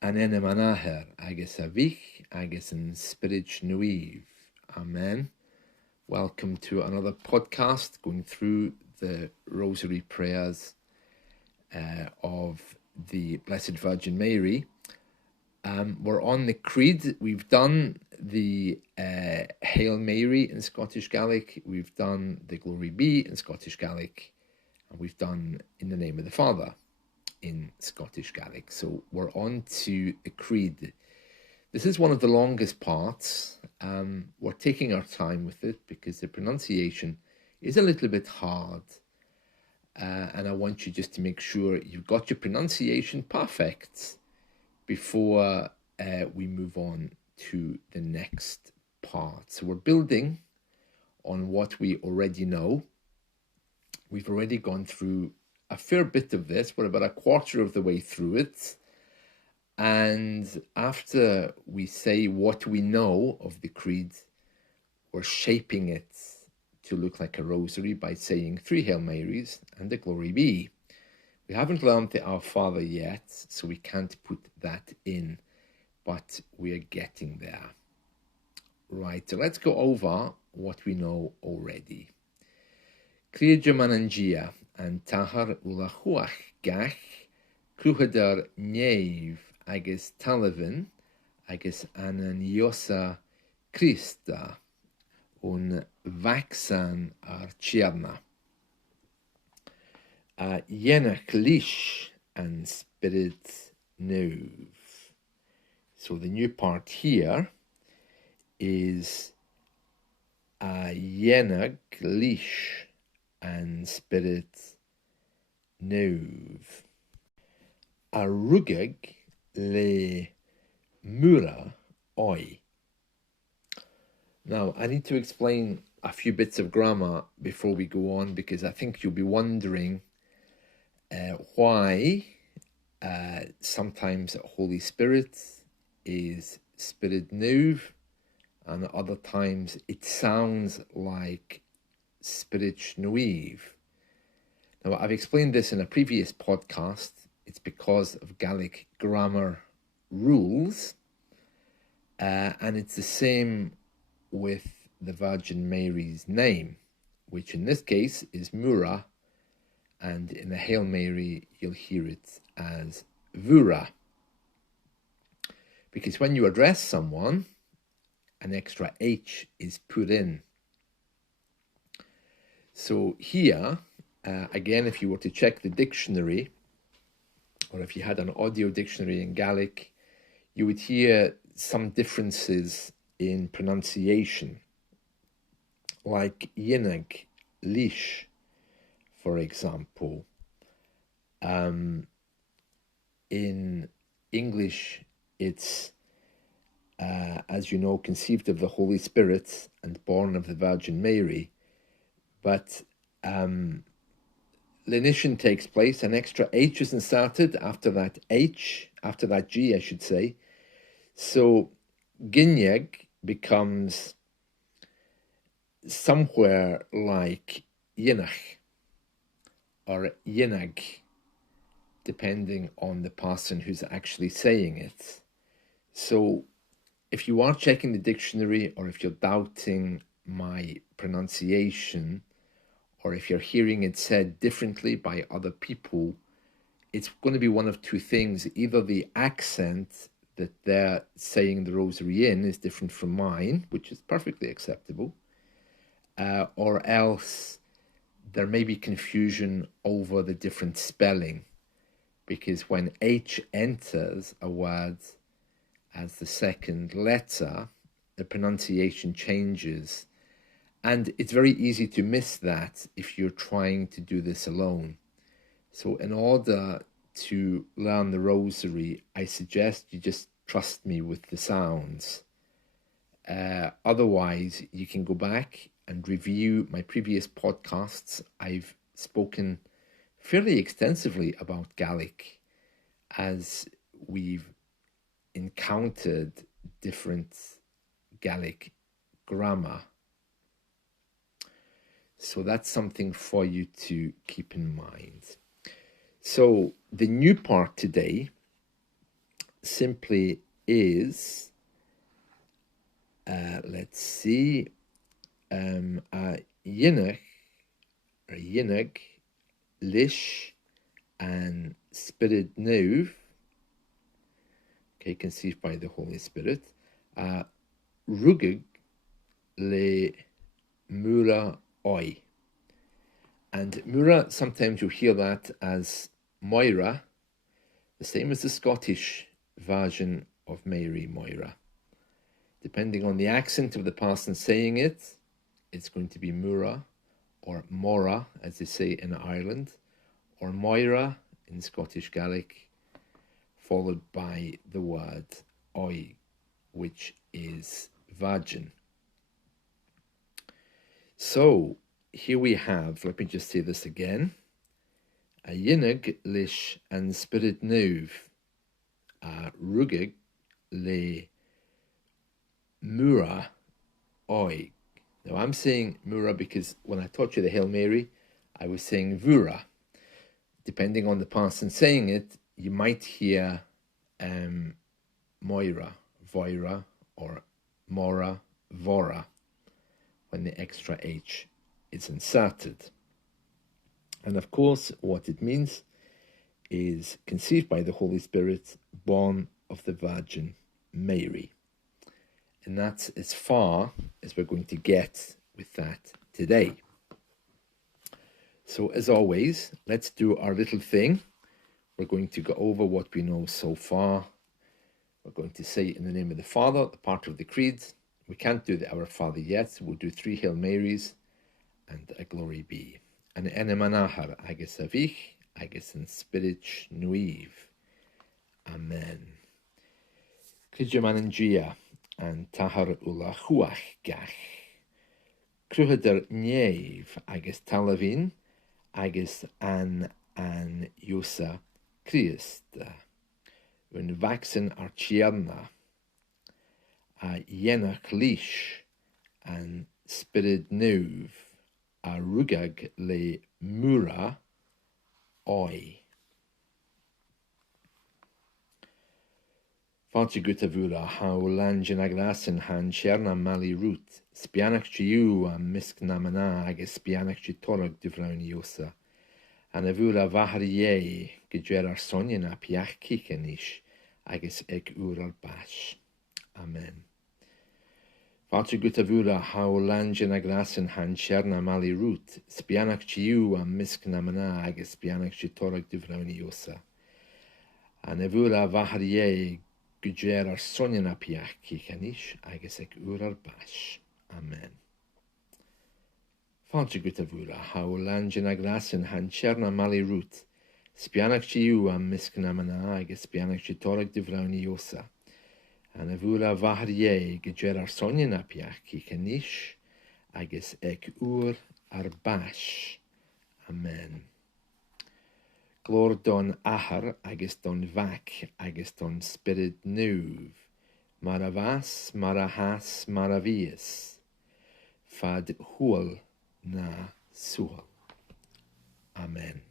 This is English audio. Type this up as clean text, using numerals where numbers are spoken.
an t-Athair, Agus a bhíoch, agus an Spiorad Naomh. Amen. Welcome to another podcast going through the Rosary prayers of the Blessed Virgin Mary. We're on the Creed. We've done the Hail Mary in Scottish Gaelic. We've done the Glory Be in Scottish Gaelic. And we've done In the Name of the Father in Scottish Gaelic. So we're on to the Creed. This is one of the longest parts. We're taking our time with it because the pronunciation is a little bit hard. And I want you just to make sure you've got your pronunciation perfect before we move on to the next part. So we're building on what we already know. We've already gone through a fair bit of this. We're about a quarter of the way through it. And after we say what we know of the Creed, we're shaping it to look like a rosary by saying 3 Hail Marys and the Glory Be. We haven't learned the Our Father yet, so we can't put that in, but we are getting there. Right, so let's go over what we know already. Creideam an t-Athair uile-chumhachdach, Cruthadair neimh agus talmhuinn, agus an Ìosa Crìosda, Mhac-san Tighearna. Ghineadh leis and Spiorad Naomh. So the new part here is Ghineadh leis and Spiorad Naomh. Rugadh Moir Òigh. Now, I need to explain a few bits of grammar before we go on, because I think you'll be wondering why sometimes Holy Spirit is Spiorad Naomh, and other times it sounds like Spiorad Naomh. Now, I've explained this in a previous podcast. It's because of Gaelic grammar rules, and it's the same with the Virgin Mary's name, which in this case is Mura, and in the Hail Mary you'll hear it as Vura. Because when you address someone, an extra H is put in. So here, again, if you were to check the dictionary, or if you had an audio dictionary in Gaelic, you would hear some differences in pronunciation. Like Ghineadh leis, for example. In English, it's, as you know, conceived of the Holy Spirit and born of the Virgin Mary. But lenition takes place, an extra H is inserted after that H, after that G, I should say. So ghineadh becomes somewhere like Ghineadh or Ghineadh, depending on the person who's actually saying it. So if you are checking the dictionary, or if you're doubting my pronunciation, or if you're hearing it said differently by other people, it's going to be one of two things. Either the accent that they're saying the rosary in is different from mine, which is perfectly acceptable, or else there may be confusion over the different spelling, because when H enters a word as the second letter, the pronunciation changes. And it's very easy to miss that if you're trying to do this alone. So in order to learn the rosary, I suggest you just trust me with the sounds. Otherwise, you can go back and review my previous podcasts. I've spoken fairly extensively about Gaelic as we've encountered different Gaelic grammar. So that's something for you to keep in mind. So the new part today simply is, let's see, a ghineadh, or ghineadh, leis, and Spiorad Naomh, okay, conceived by the Holy Spirit, rugadh Moir Òigh. And Moir, sometimes you hear that as Moira, the same as the Scottish version of Mary, Moira. Depending on the accent of the person saying it, it's going to be Moira, or Mora, as they say in Ireland, or Moira in Scottish Gaelic, followed by the word Òigh, which is virgin. So here we have, let me just say this again, a ghineadh leis and Spiorad Naomh, a rugadh Moir Òigh. Now I'm saying Moira because when I taught you the Hail Mary, I was saying Vura. Depending on the person saying it, you might hear Moira, Voira, or Mora, Vora, when the extra H is inserted. And of course, what it means is conceived by the Holy Spirit, born of the Virgin Mary. And that's as far as we're going to get with that today. So as always, let's do our little thing. We're going to go over what we know so far. We're going to say in the name of the Father, the part of the Creed. We can't do the Our Father yet, so we'll do 3 Hail Marys and a Glory Be. And enemanahar Agus avich, Agus in Spirit Naomh. Amen. Creideam and t-Athair uile-chumhachdach. Cruthadair neimh agus talmhuinn, agus an Ìosa Crìosda. Mhac-san ar Tighearna. A ghineadh leis and Spiorad Naomh, a rugadh Moir Òigh. Fáilte guta bhúra how lanjin agrasin han Tighearna mali root, spianach giú a misc namana agus spianach gi torag duvraun Ìosa. An a bhúra vahar gidwer ar sonien a piach kikenish, agus ag ar bash. Amen. Fáilte guta bhúra how lanjin agrasin han Tighearna mali root, spianach giú a misc namana agus spianach gi torag duvraun Ìosa. An a bhúra vahar gidwer ar sonien a piach kikenish, agus ag ar bash. Amen. Fáilte guta bhúra how lanjin agrasin han Tighearna mali root, spianach giú a misc namana agus spianach gi torag duvraun Ìosa. An a bhúra vahar gidwer ar sonien a piach kikenish, agus ag ar bash. Amen. Glór don ahar agus don vac agus don Spiorad Naomh, mar a vas, mar a has, mar a vias, fad hual na sual. Amen.